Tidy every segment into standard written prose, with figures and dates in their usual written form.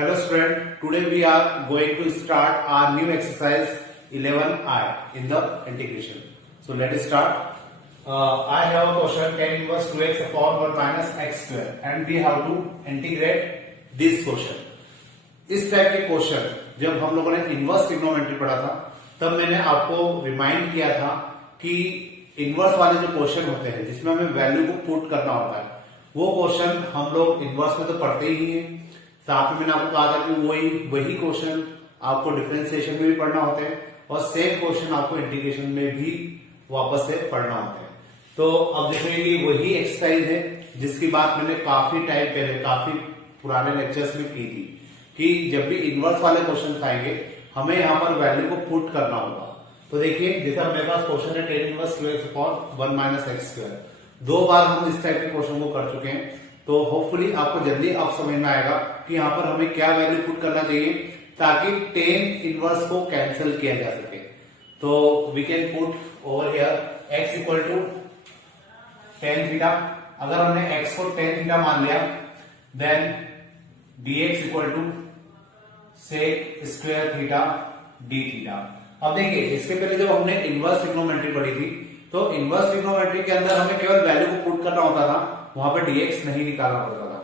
Hello student, today we are going to start our new exercise 11I in the integration. So let us start. I have a question tan inverse 2x upon 1 minus x square and we have to integrate this question. इस type के question जब हम लोगों ने inverse trigonometry पढ़ा था तब मैंने आपको रिमाइंड किया था कि इनवर्स वाले जो क्वेश्चन होते हैं जिसमें हमें वैल्यू को पुट करना होता है वो क्वेश्चन हम लोग इनवर्स में तो पढ़ते ही हैं। साथ में मैंने आपको कहा था कि वही क्वेश्चन आपको डिफरेंशिएशन में भी पढ़ना होते हैं और सेम क्वेश्चन आपको इंटीग्रेशन में भी वापस से पढ़ना होता है। तो अब जैसे ये वही एक्सरसाइज है जिसकी बात मैंने काफी टाइम पहले काफी पुराने लेक्चर्स में की थी कि जब भी इनवर्स वाले क्वेश्चन आएंगे हमें यहाँ पर वैल्यू को पुट करना होगा। तो देखिए जैसा मेरे पास क्वेश्चन है tan inverse 2x upon 1 minus x square. 2 बार हम इस टाइप के क्वेश्चन को कर चुके हैं तो होपफुली आपको जल्दी अब समझ में आएगा कि यहाँ पर हमें क्या वैल्यू पुट करना चाहिए ताकि tan इनवर्स को कैंसिल किया जा सके। तो we can put over here x equal to tan theta. अगर हमने x को tan थीटा मान लिया then dx equal to sec square theta d theta. अब देखिए इसके पहले जब हमने इनवर्स ट्रिग्नोमेट्री पढ़ी थी तो इनवर्स ट्रिग्नोमेट्री के अंदर हमें केवल वैल्यू को पुट करना होता था, वहां पर dx नहीं निकालना पड़ता था।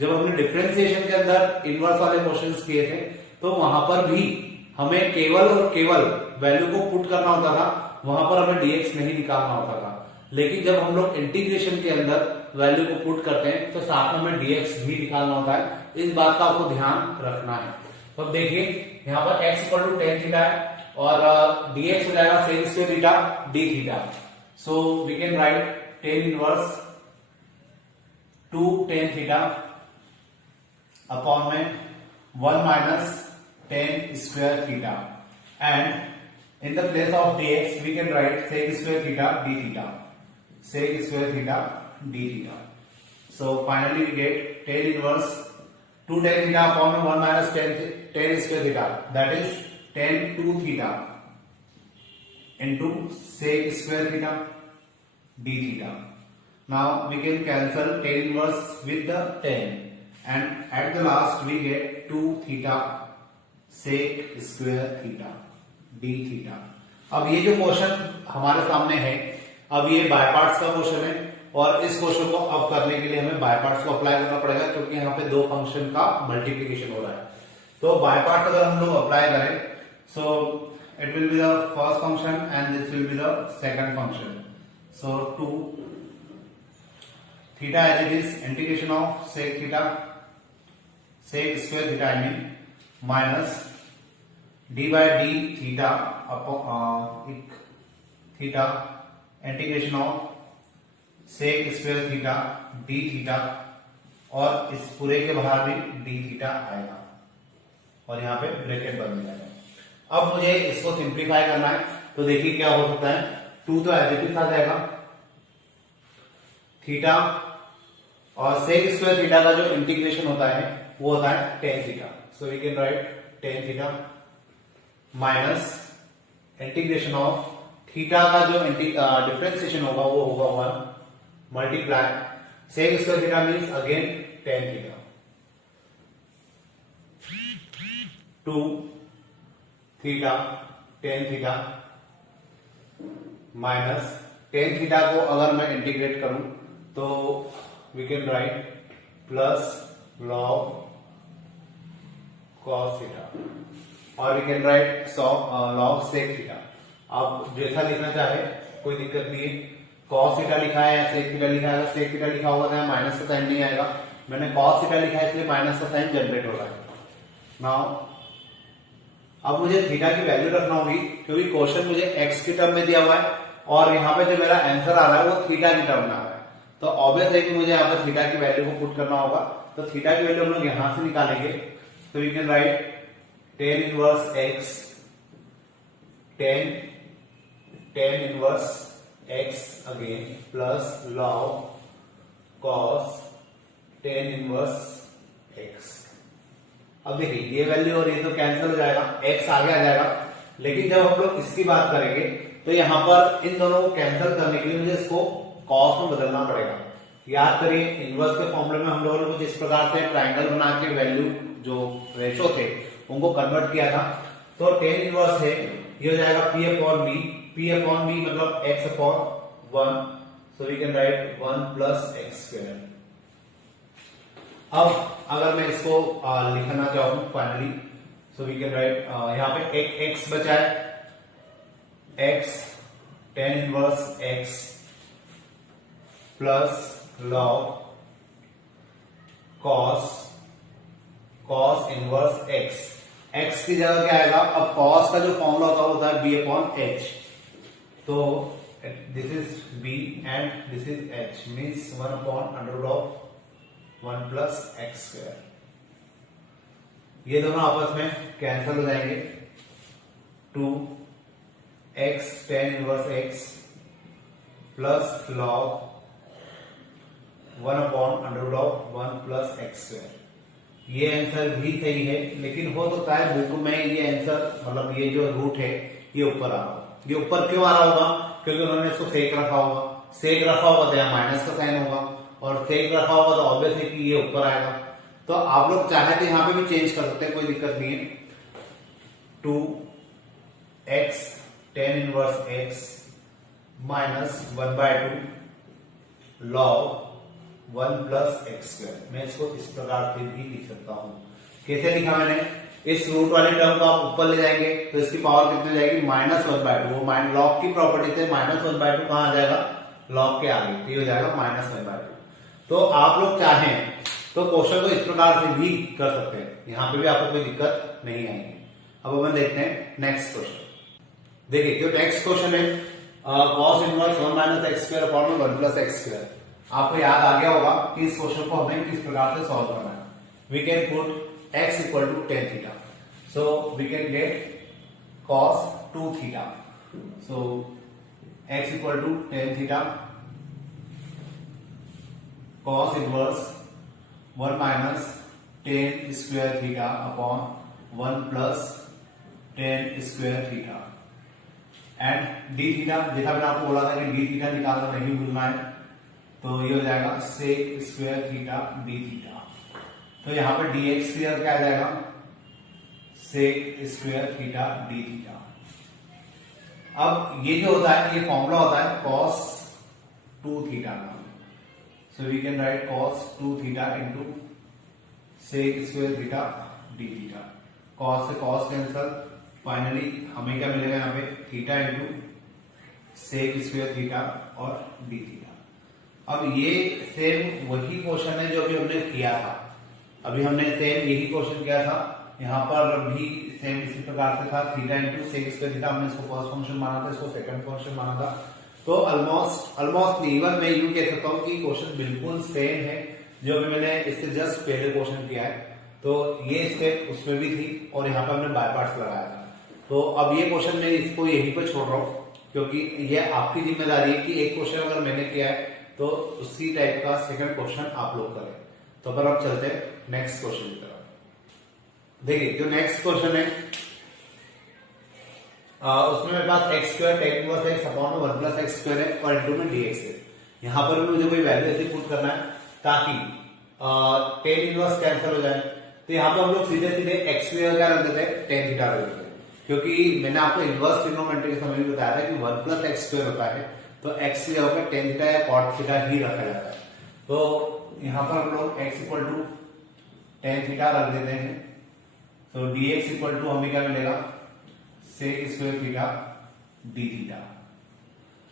जब हमने डिफरेंशिएशन के अंदर इनवर्स वाले क्वेश्चंस किए थे तो वहां पर भी हमें केवल और केवल वैल्यू को पुट करना होता था, वहां पर हमें dx नहीं निकालना होता था। लेकिन जब हम लोग इंटीग्रेशन के अंदर वैल्यू को पुट करते हैं तो साथ में हमें dx भी निकालना होता है। इस बात का आपको ध्यान रखना है। तो देखिए यहाँ पर x equal to tan theta है और dx हो जाएगा sec square theta d theta. So we can write tan inverse 2 tan theta upon में 1 minus tan square theta and in the place of dx we can write sec square theta d theta, sec square theta d theta. So finally we get tan inverse 2 tan theta upon में 1 minus tan square theta that is tan 2 theta into sec square theta d theta. Now we can cancel tan inverse with the tan and at the last we get 2 theta sec square theta d theta. अब ये जो question हमारे सामने है अब ये by parts का question है और इस क्वेश्चन को अब करने के लिए हमें बाय पार्ट्स को अप्लाई करना पड़ेगा क्योंकि यहाँ पे दो फंक्शन का मल्टीप्लीकेशन हो रहा है। तो बाय पार्ट्स अगर हम लोग अप्लाई करें so it will be the first function and this will be the second function. So 2 theta as it is integration of sec theta sec square theta I mean minus d by d theta upon theta integration of sec square theta d theta और इस पूरे के बाहर भी d theta आएगा और यहाँ पे ब्रैकेट बन जाएगा। अब मुझे इसको सिंप्लीफाई करना है तो देखिए क्या हो सकता है 2 तो एज इट इज आ जाएगा थीटा और सेक स्क्वायर थीटा का जो इंटीग्रेशन होता है वो होता है tan theta. So we can write tan theta minus integration of theta का जो डिफरेंशिएशन होगा वो होगा 1 multiply sec square theta means again tan theta 2 theta tan theta minus tan theta को अगर मैं इंटीग्रेट करूं तो we can write plus log cos theta और we can write log sec theta. आप जैसा लिखना चाहे कोई दिक्कत नहीं है। cos थीटा लिखा है या sec थीटा लिखा है, sec थीटा लिखा होगा तो माइनस का साइन नहीं आएगा। मैंने cos थीटा लिखा है इसलिए माइनस का साइन जनरेट हो रहा है। नाउ अब मुझे थीटा की वैल्यू रखना होगी क्योंकि क्वेश्चन मुझे x की टर्म में दिया हुआ है और यहाँ पे जो मेरा आंसर आ रहा है वो थीटा की टर्म में आ रहा है। तो ऑब्वियस है कि मुझे यहाँ पर थीटा की वैल्यू को पुट करना होगा। तो थीटा की वैल्यू हम लोग यहां से निकालेंगे तो we can write tan inverse x tan inverse x again plus log cos tan inverse x। अब देखिए ये वैल्यू और ये तो कैंसिल हो जाएगा, x आगे आ जाएगा। लेकिन जब हम लोग इसकी बात करेंगे तो यहाँ पर इन दोनों को कैंसिल करने के लिए मुझे इसको cos में बदलना पड़ेगा। याद करिए इनवर्स के फॉर्मूले में हम लोगों ने कुछ इस प्रकार से ट्राइंगल बना के वैल्यू जो रेशो थे उनको कन्वर्ट किया था। तो टेन इनवर्स है ये हो जाएगा P upon B, P upon B मतलब X upon one, so we can write one plus x square. अब अगर मैं इसको लिखना चाहूं finally, so we can write यहाँ पे एक एक्स बचा है, X tan inverse x plus log cos inverse X, X की जगह क्या आएगा, अब कॉस का जो फॉर्मूला होता है बी अपॉन एच, तो this is B and this is H means one upon under root of one plus x square. ये दोनों आपस में कैंसिल हो जाएंगे, two x tan inverse x plus log one upon under root of one plus x square. ये answer भी सही है, लेकिन हो सकता है बुक में ये आंसर मतलब ये जो रूट है ये ऊपर आ रहा, ये ऊपर क्यों आ रहा होगा, क्योंकि उन्होंने इसको सेक रखा होगा, सेक रखा होगा तो यहाँ माइनस का साइन होगा, और सेक रखा होगा तो ऑब्वियस है कि ये ऊपर आएगा। तो आप लोग चाहे तो यहाँ पे भी चेंज कर सकते हैं, कोई दिक्कत नहीं है। Two x tan inverse x minus one by two log one plus x square. मैं इसको इस प्रकार से भी लिख सकता हूं। कैसे लिखा मैंने, इस रूट वाले टर्म को आप ऊपर ले जाएंगे तो इसकी पावर कितनी जाएगी, माइनस वन बाय टू। वो लॉग की प्रॉपर्टी से माइनस वन बाय टू कहां आ जाएगा, लॉग के आगे, तो ये हो जाएगा माइनस वन बाय टू। तो आप लोग चाहें तो क्वेश्चन को इस प्रकार से भी कर सकते हैं, यहां पे भी आपको कोई दिक्कत नहीं आएगी। अब अपन देखते हैं नेक्स्ट क्वेश्चन। देखिए जो नेक्स्ट क्वेश्चन है cos inverse one minus x square upon में वन प्लस एक्स स्क्वायर। आपको याद आ गया होगा कि इस क्वेश्चन को हमें किस प्रकार से सॉल्व करना है। We can put x equal to tan theta, so we can get cos two theta, so x equal to tan theta cos inverse one minus tan square theta upon one plus tan square theta and d theta. जैसा मैंने आपको बोला था कि D theta निकालना नहीं भूलना है, तो ये हो जाएगा sec square theta D theta. तो यहां पर डी एक्स स्क्वायर क्या आ जाएगा, sec square theta D theta. अब ये जो होता है ये फॉर्मूला होता है कॉस टू थीटा का, so we can write cos two theta into sec square theta D theta. Cos से कॉस कैंसल, फाइनली हमें क्या मिलेगा यहाँ पे, theta into sec square theta और डी थीटा। अब ये सेम वही क्वेश्चन है जो अभी हमने किया था, अभी हमने सेम यही क्वेश्चन किया था, यहाँ पर भी सेम इसी प्रकार से था, theta into sec square theta. हमने इसको फर्स्ट फंक्शन माना था, इसको सेकंड फंक्शन माना था। तो ऑलमोस्ट इवन मैं यूं कह सकता हूँ कि क्वेश्चन बिल्कुल सेम है जो अभी मैंने इससे जस्ट पहले क्वेश्चन किया है। तो ये स्टेप उसमें भी थी और यहाँ पे हमने बाय पार्ट्स लगाया था। तो अब ये क्वेश्चन मैं इसको यहीं पे छोड़ रहा हूँ, क्योंकि ये आपकी जिम्मेदारी है कि एक क्वेश्चन अगर मैंने किया है तो उसी टाइप का सेकंड क्वेश्चन आप लोग करें। तो पर अब चलते हैं नेक्स्ट क्वेश्चन की तरफ। देखिए जो नेक्स्ट क्वेश्चन है उसमें मेरे पास X square tan inverse X upon में वन प्लस एक्स स्क्वायर है और इंटू में डीएक्स है। यहां पर भी मुझे कोई वैल्यू ऐसी पुट करना है ताकि टेन इनवर्स कैंसिल हो जाए। तो यहाँ पे हम लोग सीधे सीधे एक्स स्क्वायर क्या रख देते हैं, टेन थीटा रख देते हैं, क्योंकि मैंने आपको इनवर्स ट्रिग्नोमेट्री के समय में बताया था कि वन प्लस एक्स स्क्वायर होता है, तो एक्स की जगह पे टेन थीटा या कॉट थीटा ही रखा जाता है। तो यहां पर हम लोग x equal to tan theta रख देते हैं, तो डी एक्स इक्वल टू हमें क्या मिलेगा, sec square theta D theta.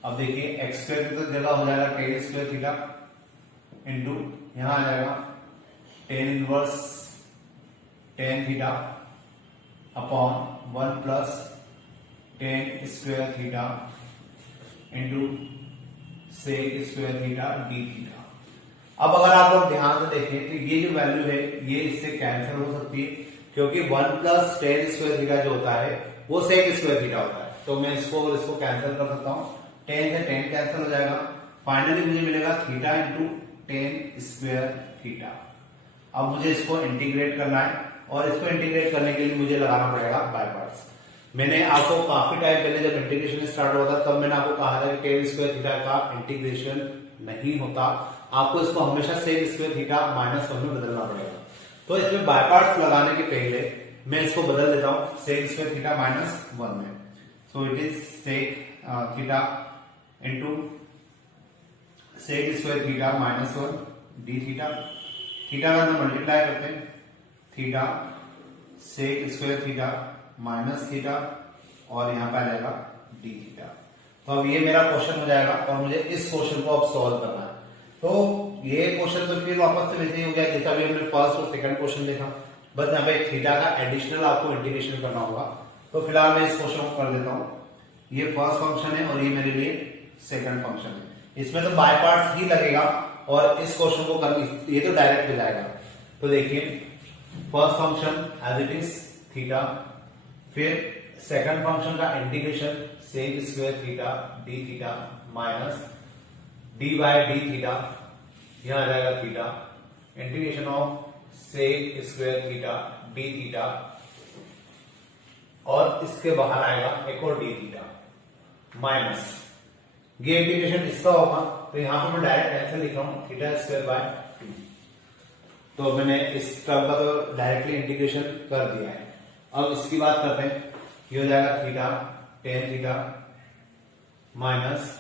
अब देखिए एक्स स्क्वायर की तो जगह हो जाएगा टेन स्क्वायर थीटा इंटू यहां आ जाएगा tan inverse tan theta upon one plus tan square theta into sec square theta D theta. अब अगर आप लोग ध्यान से देखें तो ये जो वैल्यू है ये इससे कैंसिल हो सकती है, क्योंकि one plus tan square theta जो होता है वो सेक स्क्वायर थीटा होता है। तो मैं इसको कैंसिल कर सकता हूं, टेन से टेन कैंसिल हो जाएगा, फाइनली मुझे मिलेगा theta into ten square theta. अब मुझे इसको इंटीग्रेट करना है और इसको इंटीग्रेट करने के लिए मुझे लगाना पड़ेगा बाय पार्ट्स। मैंने आपको काफी टाइम पहले जब इंटीग्रेशन स्टार्ट हुआ था तब मैंने आपको कहा था कि टेन स्क्वायर थीटा का इंटीग्रेशन नहीं होता, आपको इसको हमेशा सेक स्क्वायर थीटा माइनस 1 में बदलना पड़ेगा। तो इसमें बाय पार्ट्स लगाने के पहले मैं इसको बदल देता हूं सेक स्क्वायर थीटा माइनस 1 में। So it is sec theta into sec square theta minus 1 d theta, theta का अंदर मल्टीप्लाई करते हैं, theta sec square theta minus theta और यहां पे आ जाएगा डी थीटा। तो अब ये मेरा क्वेश्चन हो जाएगा और मुझे इस क्वेश्चन को अब सॉल्व करना है। तो ये क्वेश्चन तो फिर वापस से वैसे ही हो गया जैसा भी हमने फर्स्ट और सेकंड क्वेश्चन देखा, बस यहाँ पे थीटा का एडिशनल आपको इंटीग्रेशन करना होगा। तो फिलहाल मैं इस क्वेश्चन को कर देता हूँ। ये फर्स्ट फंक्शन है और ये मेरे लिए सेकंड फंक्शन है। इसमें तो बाय पार्ट्स ही लगेगा और इस क्वेश्चन को कर ये तो डायरेक्ट हो जाएगा। तो देखिए first function as it is theta, फिर सेकंड फंक्शन का integration sec square theta D theta minus d by d theta, यहां आ जाएगा theta, integration of sec square theta D theta और इसके बाहर आएगा एक और डी थीटा माइनस ये इंटीग्रेशन इसका होगा। तो यहां पर मैं डायरेक्ट आंसर लिख रहा हूं थीटा स्क्वायर बाय 2। तो मैंने इस टर्म का तो डायरेक्टली इंटीग्रेशन कर दिया है। अब इसकी बात करते हैं, ये हो जाएगा थीटा टेन थीटा माइनस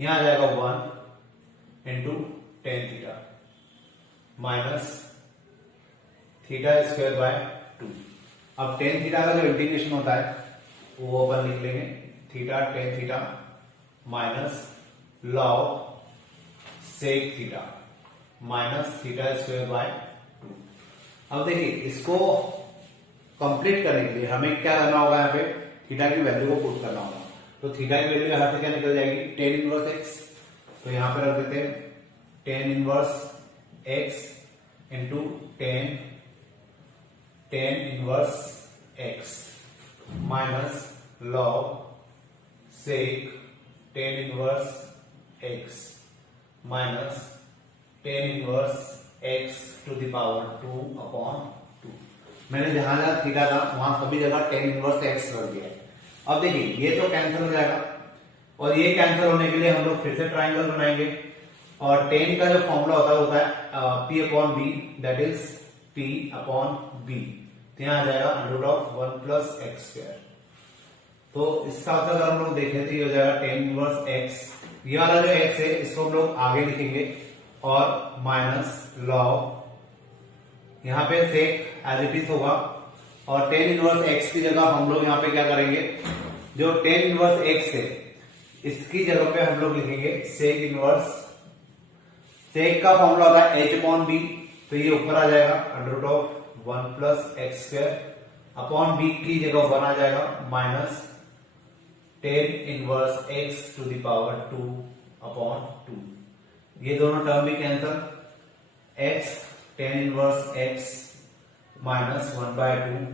यहां आ जाएगा 1 into ten theta minus theta square by 2। अब टेन थीटा का जो इंटीग्रेशन होता है वो अपन लिख लेंगे theta tan theta minus log sec theta minus theta square by 2। अब देखिए इसको कंप्लीट करने के लिए हमें क्या करना होगा, यहाँ पे थीटा की वैल्यू को पुट करना होगा। तो थीटा की वैल्यू यहां से क्या निकल जाएगी टेन इनवर्स एक्स। तो यहां पे रख देते हैं tan inverse x into tan inverse x minus log sec tan inverse x minus tan inverse x to the power 2 upon 2। मैंने जहां जहां थीटा था वहां सभी जगह टेन इनवर्स एक्स रख दिया है। अब देखिए ये तो कैंसिल हो जाएगा और ये कैंसिल होने के लिए हम लोग फिर से ट्राइंगल बनाएंगे और टेन का जो फॉर्मूला होता है P upon B, that is P upon B. तो यहां आ जाएगा under of 1 plus x square. तो इसका मतलब अगर हम लोग देखें तो ये हो जाएगा टेन इनवर्स एक्स, ये वाला जो एक्स है इसको हम लोग आगे लिखेंगे और माइनस लॉग यहां पे सेक एज इट इज होगा और टेन इनवर्स एक्स की जगह हम लोग यहाँ पे क्या करेंगे, जो टेन इनवर्स एक्स है इसकी जगह पे हम लोग लिखेंगे सेक इनवर्स। सेक का फॉर्मूला होता है एच अपॉन बी, तो ये ऊपर आ जाएगा under of 1 plus x square upon B की जगह 1 आ जाएगा minus tan inverse x to the power 2 upon 2। ये दोनों टर्म भी cancel, x tan inverse x minus 1/2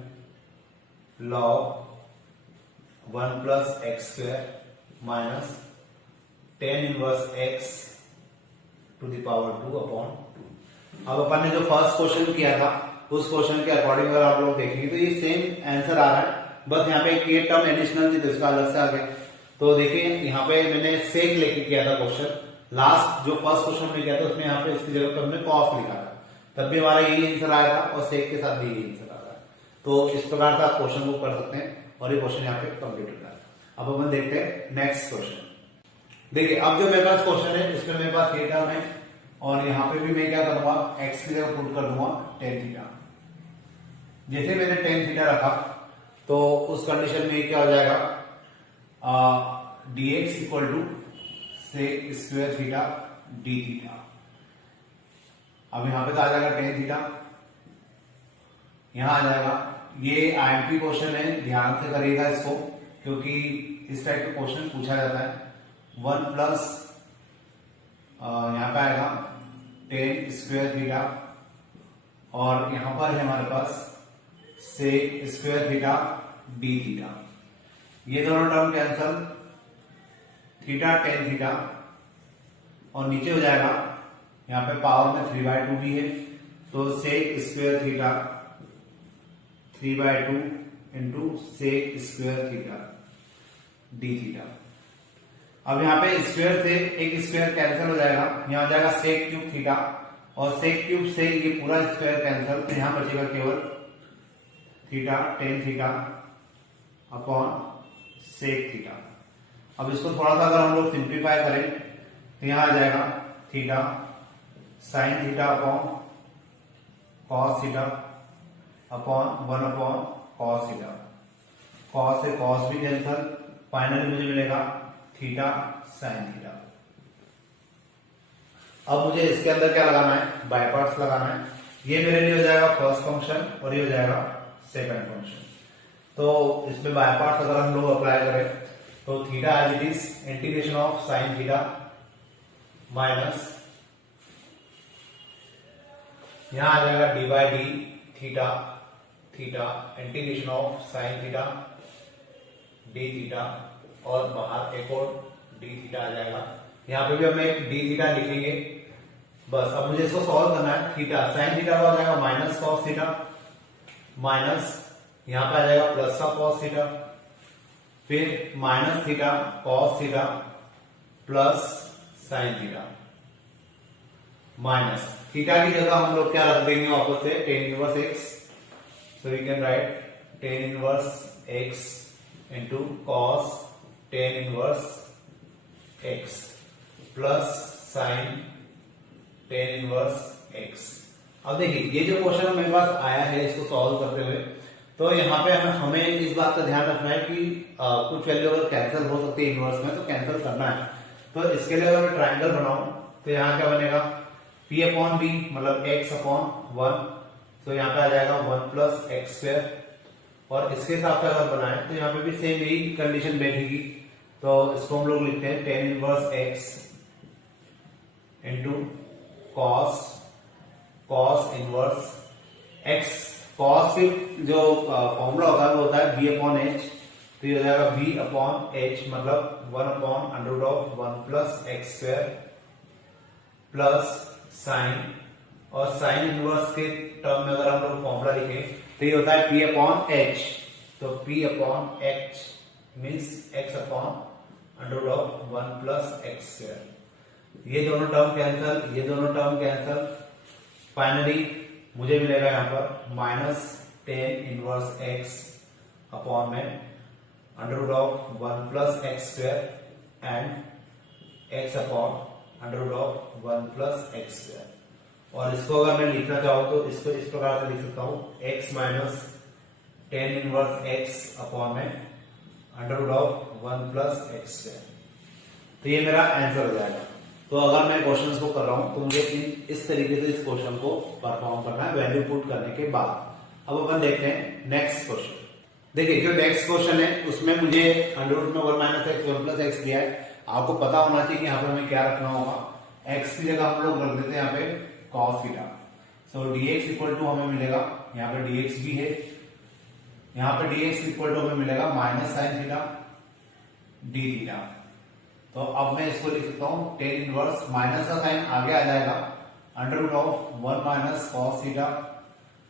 log 1 plus x square minus tan inverse x to the power 2 upon 2। अब अपन ने जो फर्स्ट क्वेश्चन किया था उस क्वेश्चन के अकॉर्डिंग अगर आप लोग देखेंगे तो ये सेम आंसर आ रहा है, बस यहाँ पे एक ये टर्म एडिशनल थी तो इसका अलग से आ गया। तो देखिए यहाँ पे मैंने सेक लेके किया था क्वेश्चन, लास्ट जो फर्स्ट क्वेश्चन में किया था उसमें यहाँ पे इसकी जगह पर हमने कॉस लिखा था, तब भी हमारा यही आंसर आया था और सेक के साथ भी यही आंसर आ रहा है। तो इस प्रकार से आप क्वेश्चन को कर सकते हैं और ये क्वेश्चन यहाँ पे कंप्लीट होता है। अब अपन देखते हैं नेक्स्ट क्वेश्चन। देखिए अब जो मेरे पास क्वेश्चन है इसमें मेरे पास ये टर्म है और यहाँ पे भी मैं क्या करूंगा एक्स की जगह पुट कर दूंगा टेन थीटा। जैसे मैंने टेन थीटा रखा तो उस कंडीशन में क्या हो जाएगा dx equal to sec square theta D theta. अब यहां पे तो आ जाएगा टेन थीटा, यहां आ जाएगा, ये आईएमपी क्वेश्चन है ध्यान से करिएगा इसको क्योंकि इस टाइप का क्वेश्चन पूछा जाता है। 1 प्लस यहां पे आएगा टेन स्क्वायर थीटा और यहां पर है हमारे पास sec square theta D theta. ये दोनों term cancel, theta tan theta और नीचे हो जाएगा यहां पे पावर में 3/2 भी है तो sec square theta 3/2 into sec square theta D theta. अब यहाँ पे स्क्वायर से एक स्क्वायर कैंसिल हो जाएगा, यहाँ हो जाएगा सेक क्यूब थीटा, और सेक क्यूब से ये पूरा स्क्वायर कैंसिल, तो यहाँ बचेगा केवल theta tan theta upon sec theta. अब इसको थोड़ा सा अगर हम लोग सिंप्लीफाई करें तो यहाँ आ जाएगा theta sine theta upon cos theta upon 1 upon cos theta. Cos से कॉस भी कैंसिल, फाइनली मुझे मिलेगा थीटा साइन थीटा। अब मुझे इसके अंदर क्या लगाना है, बाय पार्ट्स लगाना है। ये मेरे लिए हो जाएगा फर्स्ट फंक्शन और ये हो जाएगा सेकंड फंक्शन। तो इसमें बाय पार्ट्स अगर हम लोग अप्लाई करें तो theta as it is integration of sine theta minus यहां आ जाएगा d by d theta theta integration of sine theta D theta, और बाहर एक और डी थीटा आ जाएगा। यहाँ पे भी हमें एक डी थीटा लिखेंगे बस। अब मुझे इसको सॉल्व करना है। थीटा साइन थीटा का हो जाएगा माइनस कॉस थीटा, माइनस यहाँ पे आ जाएगा प्लस का कॉस थीटा, फिर minus theta cos theta plus sine theta, minus theta की जगह हम लोग क्या रख देंगे वापस से tan inverse x. So we can write tan inverse x into cos tan inverse x plus sine tan inverse x. अब देखिए ये जो क्वेश्चन मेरे पास आया है इसको सॉल्व करते हुए, तो यहाँ पे हमें इस बात का ध्यान रखना है कि कुछ वैल्यू अगर कैंसिल हो सकती है इनवर्स में तो कैंसिल करना है। तो इसके लिए अगर मैं ट्राइंगल बनाऊं तो यहाँ क्या बनेगा, p अपॉन बी मतलब x अपॉन 1, तो यहाँ पे आ जाएगा 1 प्लस एक्स स्क्वायर। और इसके हिसाब से अगर बनाए तो यहाँ पे भी सेम यही कंडीशन बैठेगी। तो इसको हम लोग लिखते हैं tan inverse x into cos cos inverse x. Cos की जो फॉर्मूला होता है वो होता है बी अपॉन एच, तो ये हो जाएगा बी अपॉन एच मतलब 1 upon under root of 1 plus x square plus sine, और साइन इनवर्स के टर्म में अगर हम लोग फॉर्मूला लिखें तो ये होता है पी अपॉन एच। तो P upon H means x upon under root of 1 plus x square. ये दोनों टर्म कैंसल, ये दोनों टर्म कैंसल, फाइनली मुझे मिलेगा यहाँ पर minus tan inverse X upon में under root of 1 plus x square and X upon under root of 1 plus x square. और इसको अगर मैं लिखना चाहूँ तो इसको इस प्रकार से लिख सकता हूँ x minus tan inverse X upon में under root of 1 plus x square. तो ये मेरा आंसर हो जाएगा। तो अगर मैं क्वेश्चन को कर रहा हूं तो मुझे इस तरीके से इस क्वेश्चन को परफॉर्म करना है वैल्यू पुट करने के बाद। अब अपन देखते हैं नेक्स्ट क्वेश्चन। देखिए जो नेक्स्ट क्वेश्चन है उसमें मुझे अंडर रूट में 1 माइनस एक्स 1 प्लस एक्स दिया है। आपको पता होना चाहिए कि यहाँ पर हमें क्या रखना होगा, एक्स की जगह हम लोग रख देते हैं यहाँ पे cos theta. So dx equal to हमें मिलेगा, यहाँ पे dx भी है, यहाँ पे dx इक्वल टू हमें मिलेगा minus sine theta D theta. तो अब मैं इसको लिख सकता हूँ टेन इनवर्स माइनस का साइन आगे आ जाएगा under root of 1 minus cos theta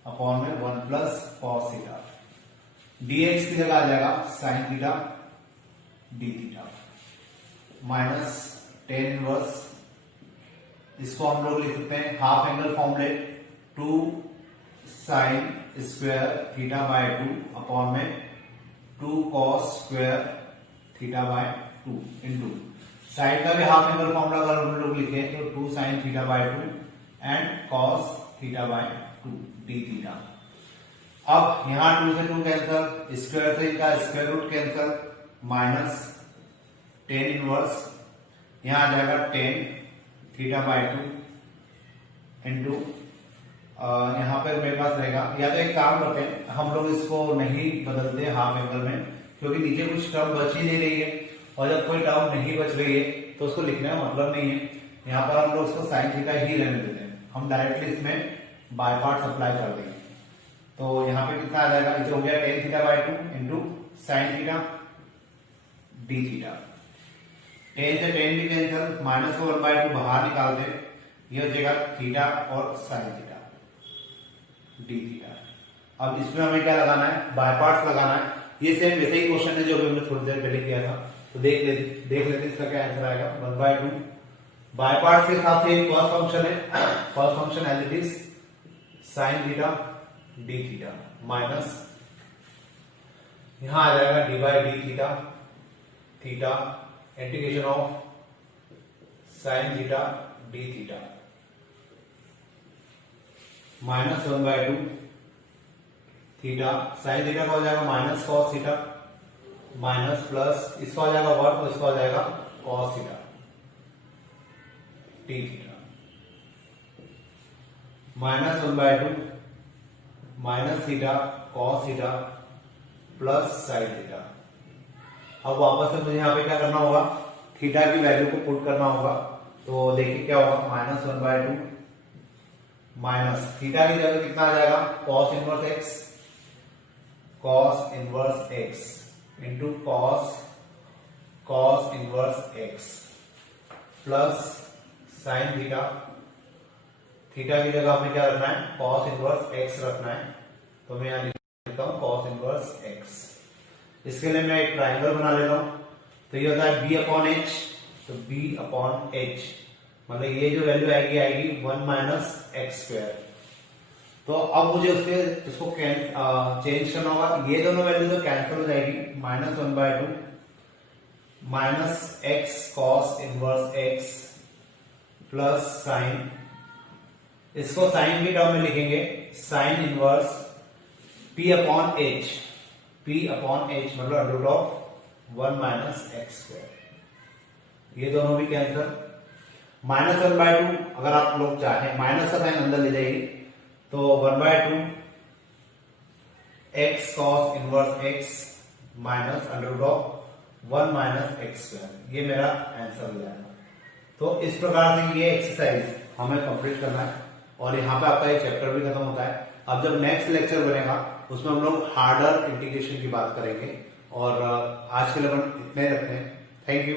upon में 1 प्लस कॉस थीटा, dx की जगह आ जाएगा sign theta D theta minus tan inverse, इसको हम लोग लिख सकते हैं हाफ एंगल फॉर्मूले 2 sine square theta by 2 upon में 2 cos square theta by 2 into sine का भी हाफ एंगल फॉर्मूला अगर हम लोग लिखे तो 2 sine theta by 2 and cos theta by 2 d theta. अब यहां 2 से 2 कैंसल, स्क्वायर से इनका square root cancel, minus tan inverse यहां आ जाएगा 10 थीटा बाय 2 इंटू यहाँ पर मेरे पास रहेगा, या तो एक काम करते हैं हम लोग इसको नहीं बदलते हाफ एंगल में क्योंकि नीचे कुछ टर्म बच ही नहीं रही है, और जब कोई टर्म नहीं बच रही है तो उसको लिखने का मतलब नहीं है। यहाँ पर हम लोग उसको साइन थीटा ही रहने देते हैं, हम डायरेक्टली इसमें बाय पार्ट्स अप्लाई कर देंगे। तो यहाँ पे कितना आ जाएगा, इसे हो गया tan theta by 2 into sine theta D theta. Ten से टेन भी कैंसिल, माइनस 1 बाय 2 बाहर निकालते हैं, ये हो जाएगा थीटा और साइन थीटा डी थीटा। अब इसमें हमें क्या लगाना है, बाय पार्ट्स लगाना है। ये सेम वैसे ही क्वेश्चन है जो अभी हमने थोड़ी देर पहले किया था। तो देख लेते इसका क्या आंसर आएगा 1/2 बाय पार्ट के हिसाब से फर्स्ट फंक्शन है, first function as it is sine theta D theta minus यहां आ जाएगा d by d theta theta integration of sine theta D theta minus 1/2 theta sine theta का हो जाएगा minus cos theta minus plus इसका हो जाएगा वर्ग तो इसका हो जाएगा कॉस थीटा टी theta minus 1/2 minus theta cos theta plus sine theta. अब वापस से मुझे यहाँ पे क्या करना होगा, थीटा की वैल्यू को पुट करना होगा। तो देखिए क्या होगा, माइनस 1/2 माइनस थीटा की जगह कितना आ जाएगा cos inverse x, cos inverse x into cos inverse x plus sine theta, theta की जगह हमें क्या रखना है कॉस इनवर्स एक्स रखना है। तो मैं यहां लिखता हूं कॉस इनवर्स एक्स। इसके लिए मैं एक ट्राइंगल बना लेता हूं। तो ये होता है b अपॉन एच, तो b अपॉन एच मतलब ये जो वैल्यू आएगी 1 माइनस एक्स स्क्वायर। तो अब मुझे इसको चेंज करना होगा, ये दोनों वैल्यू तो कैंसिल हो जाएगी, minus 1/2 minus X cos inverse x plus sine, इसको साइन की टर्म में लिखेंगे sine inverse p upon H, p upon H मतलब under root of 1 minus x square. ये दोनों भी कैंसिल, माइनस 1/2 अगर आप लोग चाहें माइनस का साइन अंदर ले जाइए तो 1/2 x cos inverse x minus under root of 1 minus x square, ये मेरा आंसर हो जाएगा। तो इस प्रकार से ये एक्सरसाइज हमें कंप्लीट करना है और यहाँ पे आपका ये चैप्टर भी खत्म होता है। अब जब नेक्स्ट लेक्चर बनेगा उसमें हम लोग हार्डर इंटीग्रेशन की बात करेंगे और आज के लिए अपन इतने रखते हैं। Thank you.